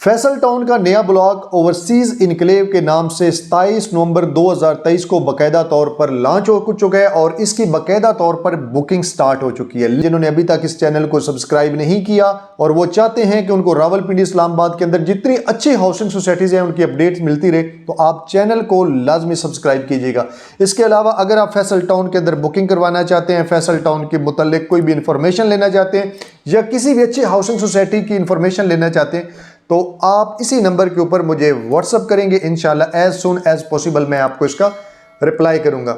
Faisal town کا نیا block overseas enclave کے نام سے 27 نومبر 2023 کو باقاعدہ طور پر لانچ ہو چکا ہے اور اس کی باقاعدہ طور پر بکنگ سٹارٹ ہو چکی ہے۔ جنہوں نے ابھی تک اس چینل کو سبسکرائب نہیں کیا اور وہ چاہتے ہیں کہ ان کو راولپنڈی اسلام آباد کے اندر جتنی اچھی ہاؤسنگ سوسائٹیز ہیں ان کی اپڈیٹس ملتی رہے تو آپ چینل کو لازمی سبسکرائب کیجیے گا۔ اس کے علاوہ اگر آپ فیصل ٹاؤن کے اندر بکنگ کروانا چاہتے ہیں، فیصل ٹاؤن کے متعلق کوئی بھی انفارمیشن لینا چاہتے ہیں یا کسی بھی اچھی ہاؤسنگ سوسائٹی کی انفارمیشن لینا چاہتے ہیں تو آپ اسی نمبر کے اوپر مجھے واٹس اپ کریں گے، انشاءاللہ ایز سون ایز پوسیبل میں آپ کو اس کا رپلائی کروں گا۔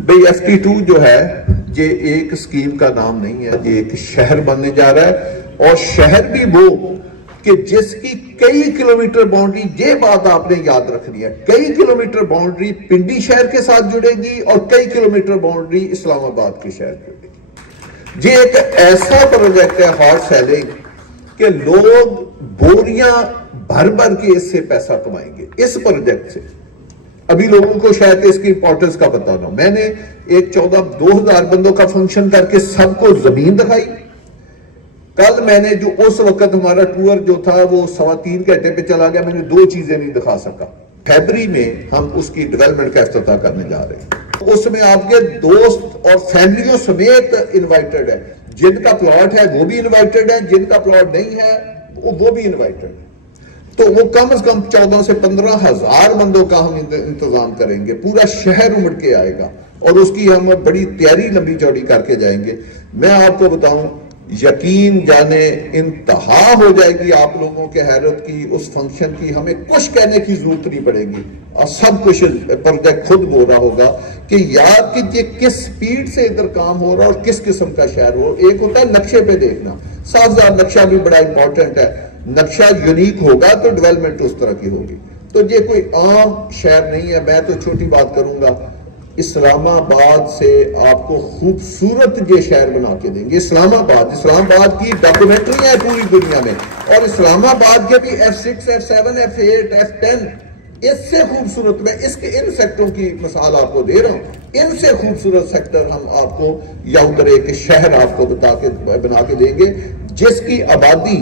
بھئی FT2 جو ہے یہ ایک اسکیم کا نام نہیں ہے، یہ ایک شہر بننے جا رہا ہے اور شہر بھی وہ کہ جس کی کئی کلومیٹر باؤنڈری، یہ بات آپ نے یاد رکھنی ہے، کئی کلومیٹر باؤنڈری پنڈی شہر کے ساتھ جڑے گی اور کئی کلومیٹر باؤنڈری اسلام آباد کے شہر جڑے گی۔ یہ ایک ایسا پروجیکٹ ہے ہارڈ سیلنگ کہ لوگ بوریاں بھر بھر کے اس سے پیسہ کمائیں گے اس پروجیکٹ سے۔ ابھی لوگوں کو شاید اس کی امپورٹنس کا پتہ نہ ہو۔ میں نے ایک 14-2000 بندوں کا فنکشن کر کے سب کو زمین دکھائی۔ کل میں نے جو اس وقت ہمارا ٹور جو تھا وہ 3.25 گھنٹے پہ چلا گیا، میں نے 2 چیزیں نہیں دکھا سکا۔ فیبری میں ہم اس کی ڈیولپمنٹ کا افتتاح کرنے جا رہے ہیں، اس میں آپ کے دوست اور فیملیوں سمیت انوائٹڈ ہے، جن کا پلاٹ ہے وہ بھی انوائٹڈ ہے، جن کا پلاٹ نہیں ہے وہ بھی انوائٹڈ ہے۔ تو وہ کم از کم 14 سے 15 ہزار بندوں کا ہم انتظام کریں گے، پورا شہر امڑ کے آئے گا اور اس کی ہم بڑی تیاری لمبی چوڑی کر کے جائیں گے۔ میں آپ کو بتاؤں، یقین جانے انتہا ہو جائے گی آپ لوگوں کے حیرت کی اس فنکشن کی، ہمیں کچھ کہنے کی ضرورت نہیں پڑے گی اور سب کچھ پروجیکٹ خود بول رہا ہوگا کہ یار کہ یہ کس سپیڈ سے ادھر کام ہو رہا ہے اور کس قسم کا شہر ہو۔ ایک ہوتا ہے نقشے پہ دیکھنا، 7000 نقشہ بھی بڑا امپورٹنٹ ہے، نقشہ یونیک ہوگا تو ڈیولپمنٹ اس طرح کی ہوگی۔ تو یہ کوئی عام شہر نہیں ہے۔ میں تو چھوٹی بات کروں گا، اسلام آباد سے آپ کو خوبصورت یہ شہر بنا کے دیں گے۔ اسلام آباد کی ڈاکومنٹری ہے پوری دنیا میں، اور اسلام آباد کے بھی F6 F7 F8 F10 اس سے خوبصورت، میں اس کے ان سیکٹروں کی مثال آپ کو دے رہا ہوں، ان سے خوبصورت سیکٹر ہم آپ کو یا ادھر ایک شہر آپ کو بنا کے دیں گے جس کی آبادی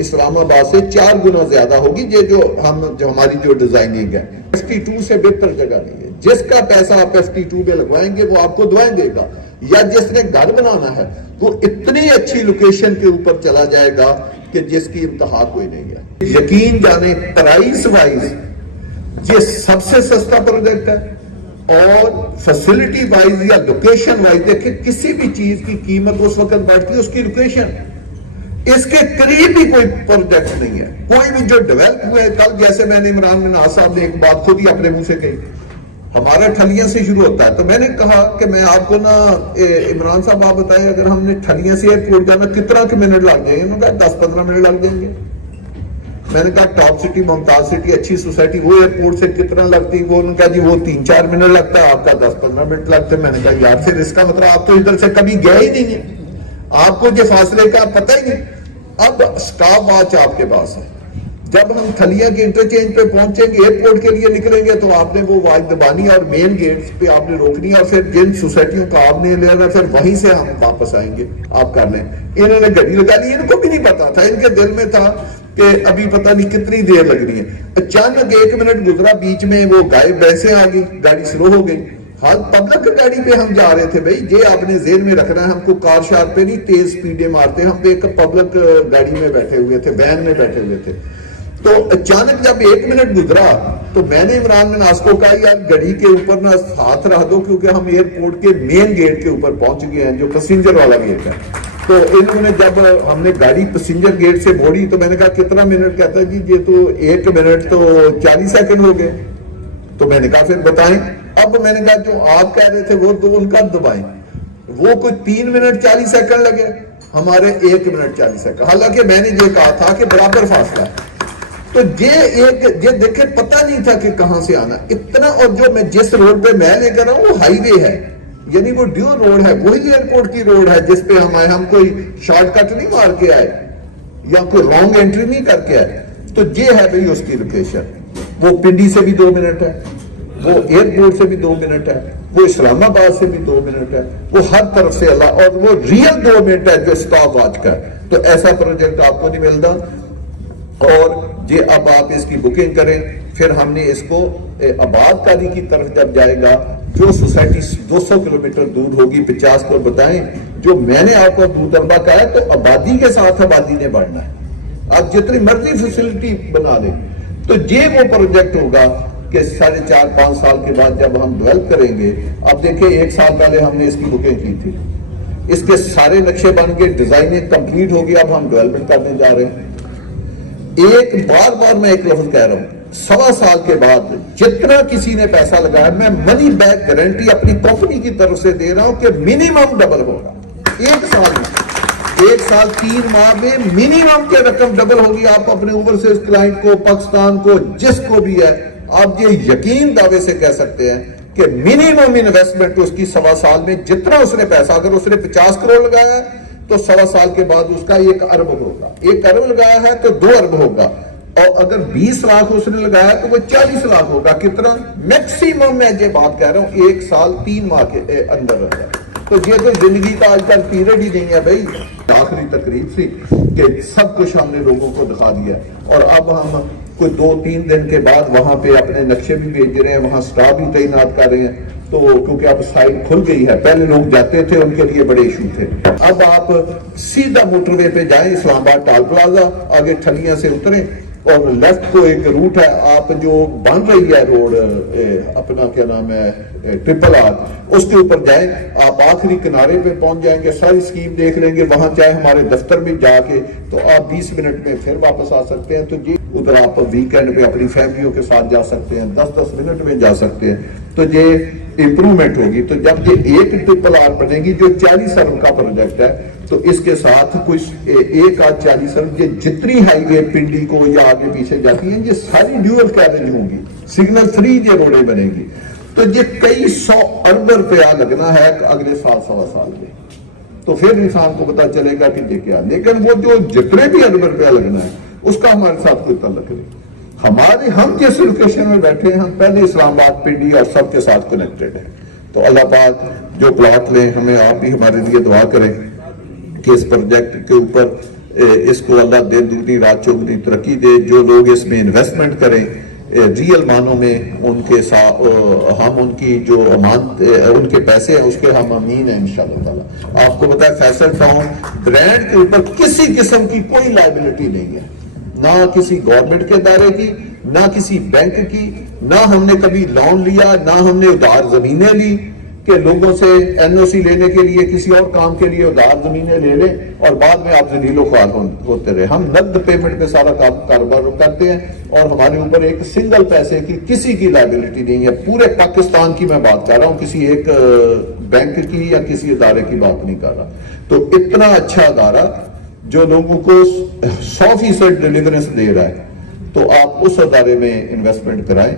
اسلام آباد سے 4 گنا زیادہ ہوگی۔ یہ جو ہماری جو ڈیزائننگ ہے FT2 سے بہتر جگہ نہیں ہے۔ جس کا پیسہ آپ FT2 میں لگوائیں گے وہ آپ کو دعائیں دے گا، یا جس نے گھر بنانا ہے وہ اتنی اچھی لوکیشن کے اوپر چلا جائے گا کہ جس کی انتہا کوئی نہیں ہے۔ یقین جانے پرائس وائز یہ سب سے سستا پروجیکٹ ہے، اور فیسلٹی وائز یا لوکیشن وائز دیکھیں کسی بھی چیز کی قیمت اس وقت بڑھتی ہے اس کی لوکیشن، اس کے قریب بھی کوئی پروجیکٹ نہیں ہے کوئی بھی جو ڈیولپ ہوئے۔ کل جیسے میں نے عمران مناز صاحب نے ایک بات خود ہی اپنے منہ سے کہی، ہمارا ٹھلیاں سے شروع ہوتا ہے، تو میں نے کہا کہ میں آپ کو نا عمران صاحب آپ بتائیں اگر ہم نے ٹھلیاں سے ایئرپورٹ جانا کتنا منٹ لگ جائیں گے؟ انہوں نے کہا 10-15 منٹ لگ جائیں گے۔ میں نے کہا ٹاپ سٹی ممتاز سٹی اچھی سوسائٹی وہ ایئرپورٹ سے کتنا لگتی؟ وہ انہوں نے کہا جی وہ 3-4 منٹ لگتا ہے، آپ کا 10-15 منٹ لگتے ہیں۔ میں نے کہا یار پھر اس کا مطلب آپ تو ادھر سے کبھی گئے ہی نہیں ہیں، آپ کو یہ فاصلے کا پتہ ہی نہیں۔ اب سٹاپ واچ آپ کے پاس ہے، جب ہم تھلیاں کے انٹرچینج پہ پہنچیں گے ایئرپورٹ کے لیے نکلیں گے تو آپ نے وہ واچ دبانی اور مین گیٹس پہ آپ نے روکنی ہے، اور پھر جن سوسائٹیوں کا آپ نے لینا پھر وہیں سے ہم واپس آئیں گے، آپ کر لیں۔ انہوں نے گاڑی لگا لی، ان کو بھی نہیں پتا تھا، ان کے دل میں تھا کہ ابھی پتہ نہیں کتنی دیر لگ رہی ہے۔ اچانک 1 منٹ گزرا، بیچ میں وہ غائب ویسے آ گئی، گاڑی سلو ہو گئی۔ ہاں پبلک گاڑی پہ ہم جا رہے تھے، بھائی یہ آپ نے ذہن میں رکھنا ہے، ہم کو کار شار پہ نہیں تیز سپیڈیں مارتے، ہم ایک پبلک گاڑی میں بیٹھے ہوئے تھے، وین میں بیٹھے ہوئے تھے۔ تو اچانک جب 1 منٹ گزرا تو میں نے عمران مناز کو کہا یار گاڑی کے اوپر نہ ہاتھ رکھ دو کیونکہ ہم ایئرپورٹ کے مین گیٹ کے اوپر پہنچ گئے ہیں جو پیسنجر والا گیٹ ہے۔ تو انہوں نے جب ہم نے گاڑی پیسنجر گیٹ سے موڑی تو میں نے کہا کتنا منٹ؟ کہتا ہے جی یہ تو 1 منٹ تو 40 سیکنڈ ہو گئے۔ تو میں نے کہا پھر بتائیں۔ اب میں نے کہا جو آپ کہہ رہے تھے وہ تو ان کا دبائیں، وہ کوئی 3 منٹ 40 سیکنڈ لگے، ہمارے 1 منٹ 40 سیکنڈ، حالانکہ میں نے یہ کہا تھا کہ برابر فاصلہ ہے۔ تو یہ دیکھیں پتہ نہیں تھا کہ کہاں سے آنا اتنا، اور جو میں جس روڈ پہ میں لے کر رہا ہوں وہ ہائی وے ہے، یعنی وہ ڈیو روڈ ہے، وہی ایئرپورٹ کی روڈ ہے جس پہ ہم آئے، ہم کوئی شارٹ کٹ نہیں مار کے آئے یا کوئی رانگ انٹری نہیں کر کے آئے۔ تو یہ ہے بھئی اس کی لوکیشن، وہ پنڈی سے بھی 2 منٹ ہے، وہ ایئرپورٹ سے بھی 2 منٹ ہے، وہ اسلام آباد سے بھی 2 منٹ ہے، وہ ہر طرف سے اللہ، اور وہ ریئل 2 منٹ ہے جو سٹاپ واچ کا ہے۔ تو ایسا پروجیکٹ آپ کو نہیں ملتا، اور یہ اب آپ اس کی بکنگ کریں، پھر ہم نے اس کو آباد کاری کی طرف جب جائے گا، جو سوسائٹی 200 کلومیٹر دور ہوگی، 50 کو بتائیں، جو میں نے آپ کو دور دربا کہا ہے، تو آبادی کے ساتھ آبادی نے بڑھنا ہے. آپ جتنی مرضی فیسلٹی بنا لیں. تو یہ وہ پروجیکٹ ہوگا کہ 4.5-5 سال کے بعد جب ہم ڈیولپ کریں گے. اب دیکھیں 1 سال پہلے ہم نے اس کی بکنگ کی تھی، اس کے سارے نقشے بن گئے، ڈیزائننگ کمپلیٹ ہو گیا، اب ہم ڈیولپمنٹ کرنے جا رہے ہیں. بار میں ایک لفظ کہہ رہا ہوں، 1.25 سال کے بعد جتنا کسی نے پیسہ لگایا، میں منی بیک گارنٹی اپنی کمپنی کی طرف سے دے رہا ہوں کہ منیمم ڈبل ہوگا. 1 سال میں، 1 سال 3 ماہ میں منیمم کی رقم ڈبل ہوگی. آپ اپنے اوورسیز کلائنٹ کو، پاکستان کو، جس کو بھی ہے، آپ یہ یقین دعوے سے کہہ سکتے ہیں کہ منیمم انویسٹمنٹ اس کی 1.25 سال میں جتنا اس نے پیسہ، اگر اس نے 50 کروڑ لگایا ہے تو 1.25 سال کے بعد اس کا 1 ارب ہوگا. 1 ارب لگایا ہے تو 2 ارب ہوگا. اور اگر 20 لاکھ اس نے لگایا تو وہ 40 لاکھ ہوگا. کتنا میکسیمم میں یہ بات کہہ رہا ہوں 1 سال 3 ماہ کے اندر رہتا ہے. تو یہ تو زندگی کا آج کل پیریڈ ہی نہیں ہے بھائی. آخری تقریب سی کہ سب کچھ ہم نے لوگوں کو دکھا دیا، اور اب ہم کوئی 2-3 دن کے بعد وہاں پہ اپنے نقشے بھی بھیج رہے ہیں، وہاں سٹاف بھی تعینات کر رہے ہیں. تو کیونکہ اب سائٹ کھل گئی ہے، پہلے لوگ جاتے تھے، ان کے لیے بڑے ایشو تھے. اب آپ سیدھا موٹر وے پہ جائیں، اسلام آباد ٹال پلازا، آگے ٹھلیاں سے اتریں اور لیفٹ کو ایک روٹ ہے، آپ جو بن رہی ہے روڈ اپنا کیا نام ہے ٹرپل آر، اس کے اوپر جائیں، آپ آخری کنارے پہ پہنچ جائیں گے، ساری اسکیم دیکھ لیں گے. وہاں چاہے ہمارے دفتر میں جا کے تو آپ 20 منٹ میں پھر واپس آ سکتے ہیں. تو جی ادھر آپ ویکینڈ میں اپنی فیملیوں کے ساتھ جا سکتے ہیں، 10-10 منٹ میں جا سکتے ہیں. تو یہ امپرومنٹ ہوگی. تو جب یہ ایک ٹرپل آر بنے گی جو 40 ارب کا پروجیکٹ ہے، تو اس کے ساتھ کچھ 1-40 ارب یہ جتنی ہائی وے پنڈی کو یا آگے پیچھے جاتی ہیں، یہ ساری ڈیول کیریج ہوں گی، سگنل فری یہ روڈیں بنے گی. تو یہ کئی 100 ارب روپیہ لگنا ہے اگلے 7-7 سال میں. تو پھر انسان کو پتا چلے گا کہ یہ کیا. لیکن وہ جو جتنے بھی ارب روپیہ لگنا ہے اس کا ہمارے ساتھ کوئی تعلق نہیں. ہم جس لوکیشن میں بیٹھے ہیں، ہم پہلے اسلام آباد پنڈی اور سب کے ساتھ کنیکٹڈ ہیں. تو اللہ پاک جو پلاٹ لیں، ہمیں آپ بھی ہمارے لیے دعا کریں کہ اس پروجیکٹ کے اوپر اس کو اللہ دن دگنی رات چوگنی ترقی دے. جو لوگ اس میں انویسٹمنٹ کریں ریئل معنوں میں، ان کے ساتھ ہم ان کی جو امانت ان کے پیسے ہیں اس کے ہم امین ہیں انشاءاللہ تعالی. آپ کو پتا ہے فیصل ٹاؤن برانڈ کے اوپر کسی قسم کی کوئی لائبلٹی نہیں ہے، نہ کسی گورنمنٹ کے ادارے کی، نہ کسی بینک کی، نہ ہم نے کبھی لون لیا، نہ ہم نے ادھار زمینیں لی کہ لوگوں سے NOC لینے کے لیے کسی اور کام کے لیے ادھار زمینیں لے لیں اور بعد میں آپ ذلیل و خوار ہوتے رہے. ہم نقد پیمنٹ پہ سارا کاروبار کرتے ہیں اور ہمارے اوپر ایک سنگل پیسے کی کسی کی لائبلٹی نہیں ہے. پورے پاکستان کی میں بات کر رہا ہوں، کسی ایک بینک کی یا کسی ادارے کی بات نہیں کر رہا. تو اتنا اچھا ادارہ جو لوگوں کو 100% ڈیلیورنس دے رہا ہے، تو آپ اس ادارے میں انویسٹمنٹ کرائیں.